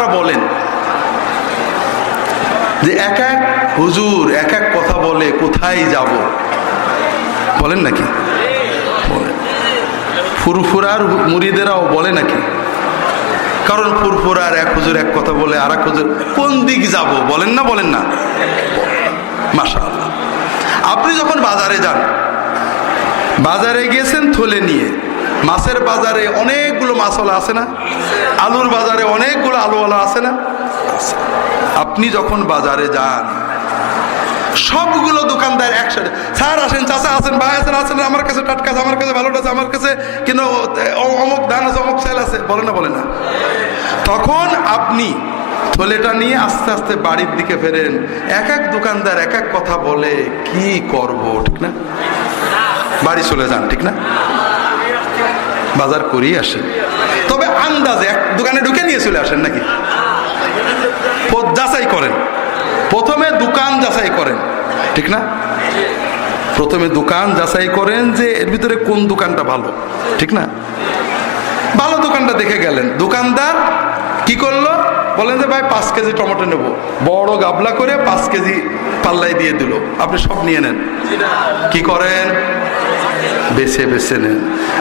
আপনারা বলেন যে এক এক হুজুর এক এক কথা বলে, কোথায় যাব বলেন নাকি? বলেন। ফুরফুরার মুরিদেরাও বলে নাকি? কারণ ফুরফুরার এক হুজুর এক কথা বলে, আর এক হুজুর কোন দিক যাব বলেন না? বলেন না? মাশাআল্লাহ। আপনি যখন বাজারে যান, বাজারে গিয়েছেন থলে নিয়ে, মাছের বাজারে অনেকগুলো মাছওয়ালা আছে না? আলুর বাজারে অনেকগুলো আলুওয়ালা আছে না? আপনি যখন বাজারে যান, সবগুলো দোকানদার একসাথে, স্যার আসেন, চাচা আসেন, ভাই আসেন, আসেন, আমার কাছে টাটকা আছে, আমার কাছে ভালোটা আছে, আমার কাছে কিন্তু অমুক ধান আছে, অমুক সেল আছে, বলে না? বলে না? তখন আপনি থলেটা নিয়ে আস্তে আস্তে বাড়ির দিকে ফেরেন। এক এক দোকানদার এক এক কথা বলে, কি করব, ঠিক না? বাড়ি চলে যান, ঠিক না? বাজার করিয়ে আসেন, তবে আন্দাজে এক দোকানে ঢুকে নিয়ে চলে আসেন নাকি? যাচাই করেন, প্রথমে দোকান যাচাই করেন, ঠিক না? প্রথমে দোকান যাচাই করেন যে এর ভিতরে কোন দোকানটা ভালো, ঠিক না? ভালো দোকানটা দেখে গেলেন, দোকানদার কি করলো? বলেন যে ভাই 5 কেজি টমেটো নেব, বড় গাবলা করে 5 কেজি পাল্লাই দিয়ে দিল, আপনি সব নিয়ে নেন। কি করেন? বেছে বেছে নেন।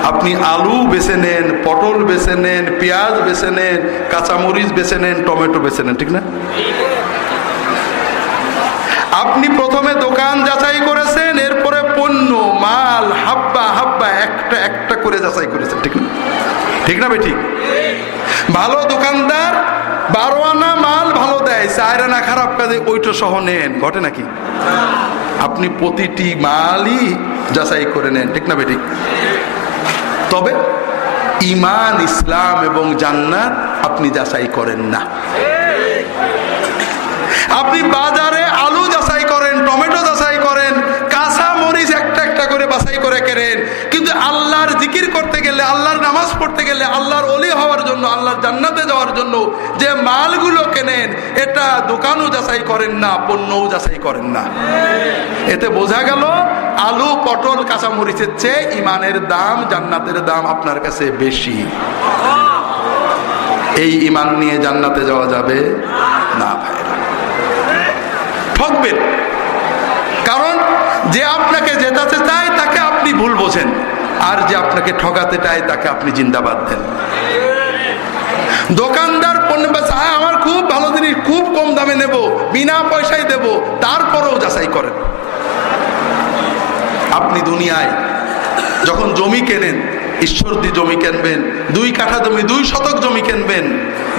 আপনি আলু বেছে নেন, পটল বেছে নেন, পেঁয়াজ বেছে নেন, কাঁচামরিচ বেছে নেন, টমেটো বেছে নেন, ঠিক না? আপনি প্রথমে দোকান যাচাই করেছেন, এরপরে পণ্য, মাল, হাব্বা হাব্বা একটা একটা করে যাচাই করেছেন, ঠিক না? ঠিক না ভাই? ঠিক। ভালো দোকানদার 12 আনা মাল ভালো দেয়, 4 আনা খারাপ, কাজে ওইটা সহ নেন, ঘটে নাকি? আপনি প্রতিটি মালই যাচাই করে নেন, ঠিক না ভাই? ঠিক। তবে ঈমান, ইসলাম এবং জান্নাত আপনি যাচাই করেন না। আপনি বাজারে আলু যাচাই করেন, টমেটো যাচাই করেন, কাঁচা মরিচ একটা একটা করে বাছাই করে কেনেন, কিন্তু আল্লাহর জিকির করতে গেলে, আল্লাহর নামাজ পড়তে গেলে, আল্লাহর ওলি হওয়ার জন্য, আল্লাহর জান্নাতে যাওয়ার জন্য যে মালগুলো কেনেন, এটা দোকানও যাচাই করেন না, পণ্যও যাচাই করেন না। এতে বোঝা গেল আলু, পটল, কাঁচা মরিচের চেয়ে ইমানের দাম, জান্নাতের দাম আপনার কাছে বেশি। এই ইমান নিয়ে জান্নাতে যাওয়া যাবে না ভাইরা, ঠকবেন। কারণ যে আপনাকে জেতাতে চায় তাকে আপনি ভুল বোঝেন, আর যে আপনাকে ঠকাতে চায় তাকে আপনি জিন্দাবাদ দেন। দোকানদার পণ্য বেচায়, আমার খুব ভালো জিনিস, খুব কম দামে নেব, বিনা পয়সায় দেব, তারপরেও যাচাই করেন। আপনি দুনিয়ায় যখন জমি কেনেন, ঈশ্বরদী জমি কিনবেন, 2 কাঠা জমি, 2 শতক জমি কিনবেন,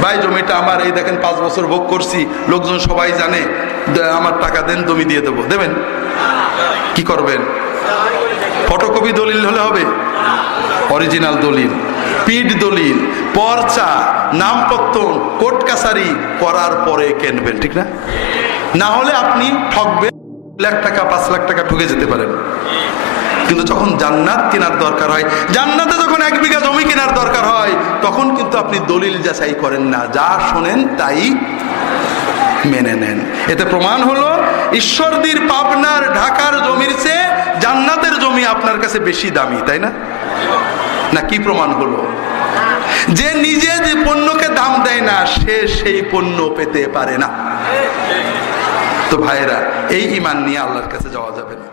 ভাই জমিটা আমার, এই দেখেন 5 বছর ভোগ করছি, লোকজন সবাই জানে, আমার টাকা দেন, জমি দিয়ে দেবো, দেবেন? কি করবেন? ফটোকপি দলিল হলে হবে? অরিজিনাল দলিল, পিঠ দলিল, পর্চা, নামপত্র, কোর্ট কাছারি করার পরে কিনবেন, ঠিক না? না হলে আপনি ঠকবেন, 1 লাখ টাকা 5 লাখ টাকা ঠকে যেতে পারেন। কিন্তু যখন জান্নাত কেনার দরকার হয়, জান্নাতে যখন 1 বিঘা জমি কেনার দরকার হয়, তখন কিন্তু আপনি দলিল যাচাই করেন না, যা শোনেন তাই মেনে নেন। এতে প্রমাণ হলো ঈশ্বরদীর, পাবনার, ঢাকার জমির চেয়ে জান্নাতের জমি আপনার কাছে বেশি দামি, তাই না? না কি প্রমাণ হলো? যে নিজে যে পণ্যকে দাম দেয় না, সে সেই পণ্য পেতে পারে না। তো ভাইরা, এই ঈমান নিয়ে আল্লাহর কাছে যাওয়া যাবে না।